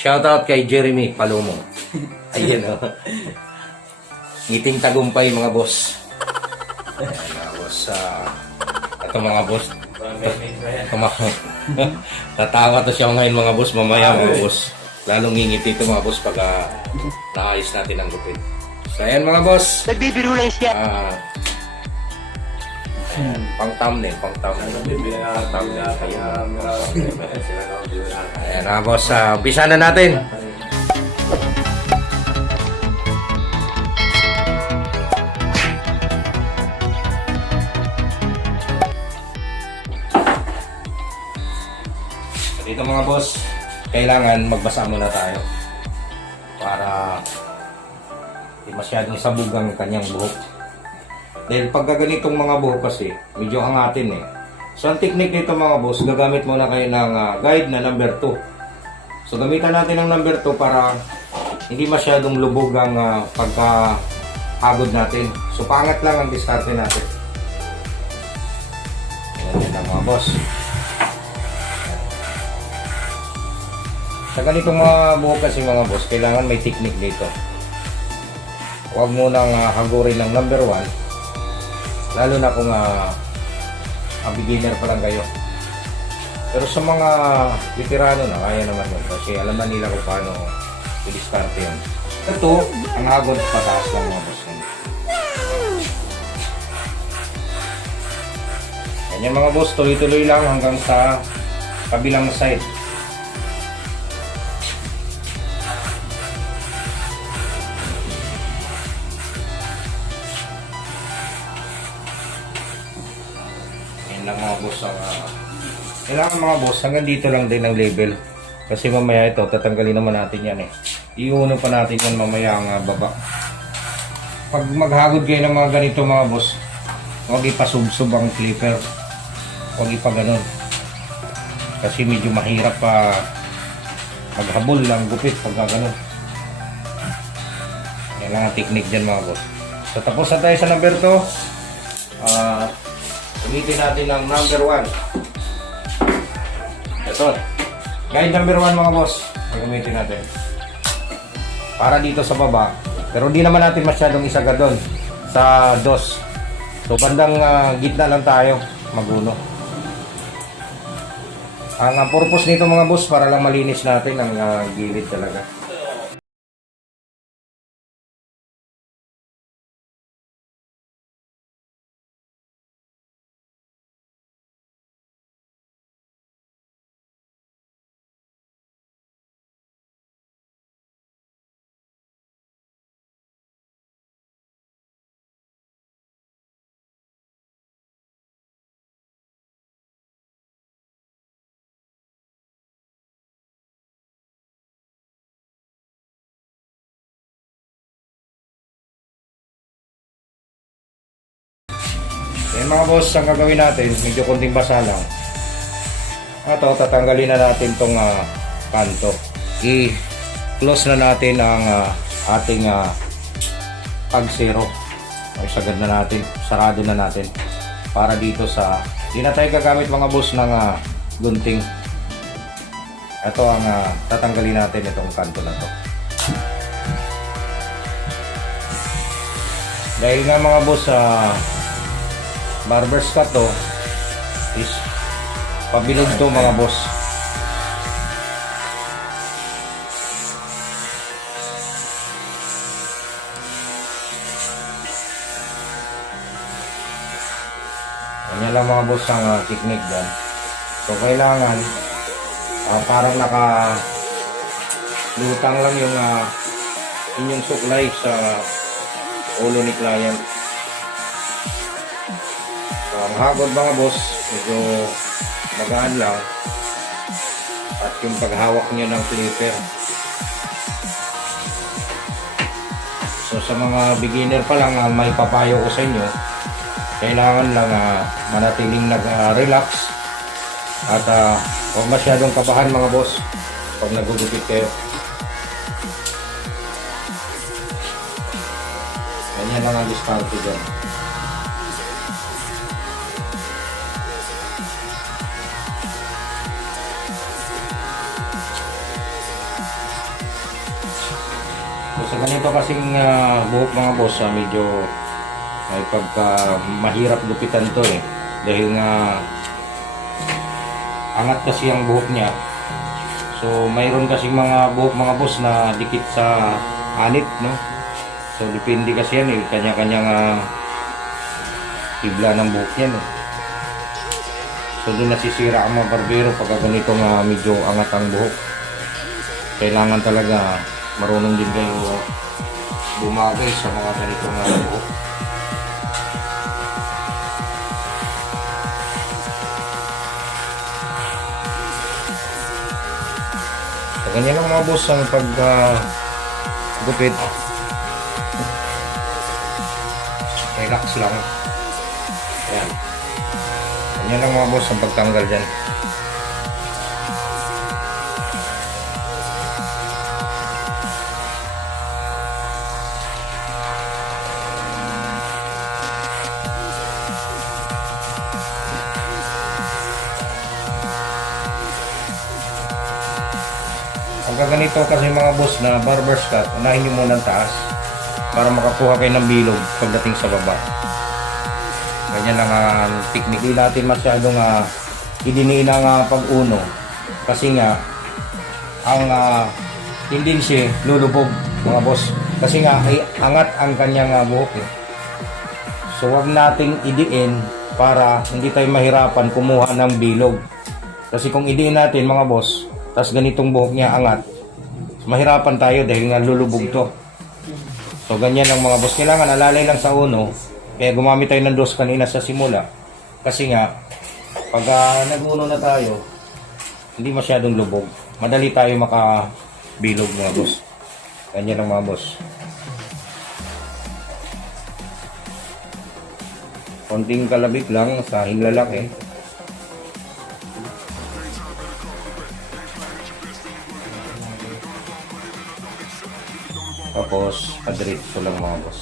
Shoutout kay Jeremy Palomo. Ayan o. Ngiting tagumpay mga boss. Ayan mga boss. Ito mga boss. Tatawa to siya ngayon mga boss. Mamaya mga boss. Lalong ngingiti ito mga boss pag naayos natin ang gupit. So ayan mga boss. Nagbibiro lang siya. Pang thumbnail. Ayan mga boss. Umpisa na natin. Dito mga boss, kailangan magbasa muna tayo para hindi masyadong sabog ang kanyang buhok. Dahil pag ganitong mga buhok kasi, medyo angatin eh. So ang technique nito mga boss, gagamit muna kayo ng guide na number 2. So gamitan natin ng number 2 para hindi masyadong lubog ang pagkahagod natin. So pangat lang ang diskarte natin. Ayan lang mga boss. Sa ganitong mga buhok kasi mga boss, kailangan may technique dito. Huwag mo nang hagurin ng number 1, lalo na kung beginner pa lang kayo. Pero sa mga veterano na, kaya naman yun kasi alam na nila kung paano i-discard yun. Ito, ang hagod pataas lang mga boss. Ganyan mga boss, tuloy-tuloy lang hanggang sa kabilang side. Lang mga boss kailangan mga boss hanggang dito lang din ang label kasi mamaya ito tatanggalin naman natin yan eh. Iuno pa natin yan mamaya ang baba. Pag maghagod kayo ng mga ganito mga boss, huwag ipasubsob ang clipper, huwag ipaganon kasi medyo mahirap pa maghabol lang gupit pag gano'n. Yan lang ang technique dyan mga boss. So tapos na tayo sa number 2. Gamitin natin ang number 1. Ito. Guide number 1 mga boss. Gamitin natin. Para dito sa baba. Pero hindi naman natin masyadong isagad doon. Sa dos. So bandang gitna lang tayo. Maguno. Ang purpose nito mga boss, para lang malinis natin ang gilid talaga. Yan mga boss, ang gagawin natin, medyo konting basa lang. Ito, tatanggalin na natin itong kanto. I-close na natin ang ating pag-zero. Isagad na natin, sarado na natin. Para dito sa, di na tayo gagamit mga boss ng gunting. Ito ang tatanggalin natin itong kanto na to. Dahil nga mga boss, barber's cut to is pabilog to mga boss. Ganyan lang mga boss ang technique dyan. So kailangan parang lutang lang yung inyong suklay sa ulo ni client. Ang hagod mga boss, medyo magaan lang. At yung paghawak nyo ng clipper. So sa mga beginner pa lang, may papayo ko sa inyo, kailangan lang manatiling nag-relax at huwag masyadong kabahan mga boss pag nagugupit kayo. Ganyan lang ang diskarte dyan. So sa ganito kasing buhok mga boss, medyo may pagka mahirap gupitan to eh. Dahil nga angat kasi ang buhok niya. So mayroon kasing mga buhok mga boss na dikit sa anit, no? So depende kasi yan eh, kanya-kanyang tibla ng buhok yan eh. So doon nasisira ang mga barbero pagka ganitong medyo angat ang buhok. Kailangan talaga marunong din kayo bumagay sa mga ganitong buhok. So ganyan lang mga boss ang gupit. Relax lang. Ayan. Ganyan lang mga boss ang pagtanggal dyan. Pagka ganito kasi mga boss na barber's cut, unahin nyo muna ang taas para makakuha kayo ng bilog pagdating sa baba. Ganyan lang ang technique. Hindi natin masyadong idiniin ang pag-uno kasi nga ang tendency lulubog mga boss kasi nga ay angat ang kanyang buhok eh. So wag nating idiin para hindi tayo mahirapan kumuha ng bilog kasi kung idiin natin mga boss tapos ganitong buhok niya angat, mahirapan tayo dahil nga lulubog to. So ganyan lang mga boss, kailangan alalay lang sa uno. Kaya gumamit tayo ng dos kanina sa simula kasi nga pag nag-uno na tayo hindi masyadong lubog, madali tayo makabilog mga boss. Ganyan lang mga boss. Konting kalabit lang sa hinlalaki. Tapos, padiretso lang mga boss.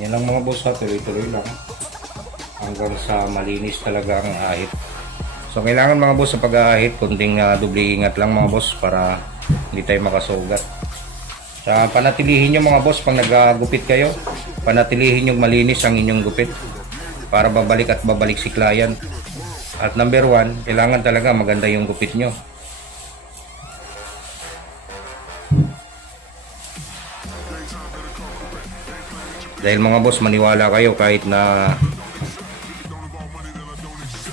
Yan lang mga boss, tuloy-tuloy lang hanggang sa malinis talaga ang ahit. So kailangan mga boss sa pag-aahit kunting doble ingat lang mga boss para hindi tayo makasugat. Sa panatilihin nyo mga boss pag nagagupit kayo, panatilihin nyo malinis ang inyong gupit para babalik at babalik si client. At number 1, kailangan talaga maganda yung gupit nyo. Dahil mga boss, maniwala kayo kahit na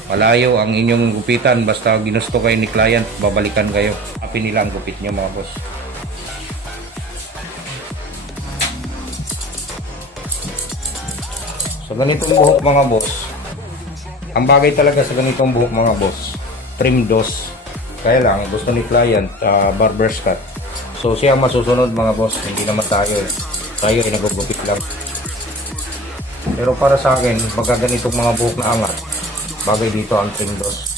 malayo ang inyong gupitan, basta ginusto kayo ni client, babalikan kayo. Happy nila ang gupit nyo mga boss. So ganitong buhok mga boss, ang bagay talaga sa ganitong buhok mga boss, trim dos. Kaya lang, gusto ni client, barber's cut. So siya masusunod mga boss, hindi naman tayo. Tayo ay nagugupit lang. Pero para sa akin, pagka ganitong mga buhok na angat, bagay dito ang trim dos.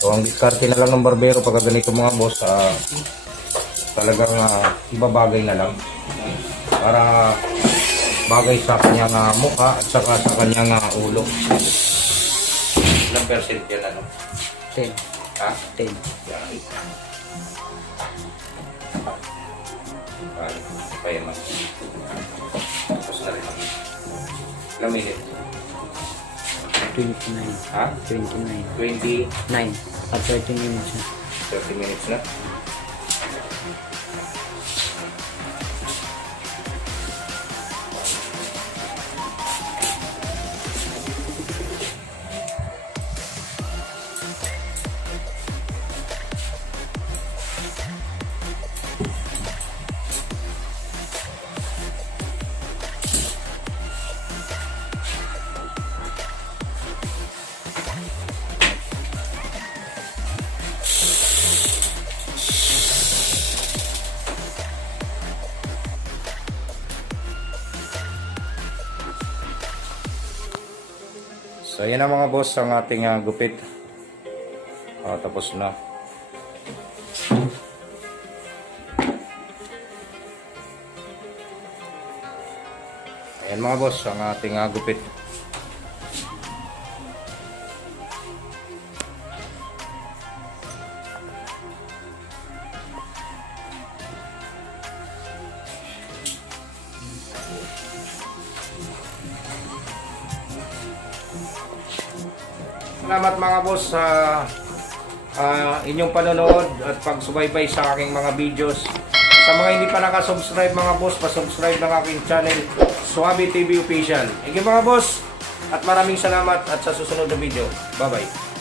So ang diskarte na lang ng barbero pagka ganito mga boss, talagang ibabagay na lang para bagay sa kanyang mukha at saka sa kanyang ulo. Ilang percent yan ano? 10. Ha? 10. Yan. Pa yan man. Tapos na rin. Ilang minute? 29. Ha? 29. 20? 9. At 30 minutes na. 30 minutes na? So yan ang mga boss ang ating gupit. Tapos na. Ayan mga boss ang ating gupit. Salamat mga boss sa inyong panonood at pagsubaybay sa aking mga videos. Sa mga hindi pa nakasubscribe mga boss, pasubscribe ng aking channel, Suabe TV Official. Thank you mga boss at maraming salamat at sa susunod na video. Bye bye.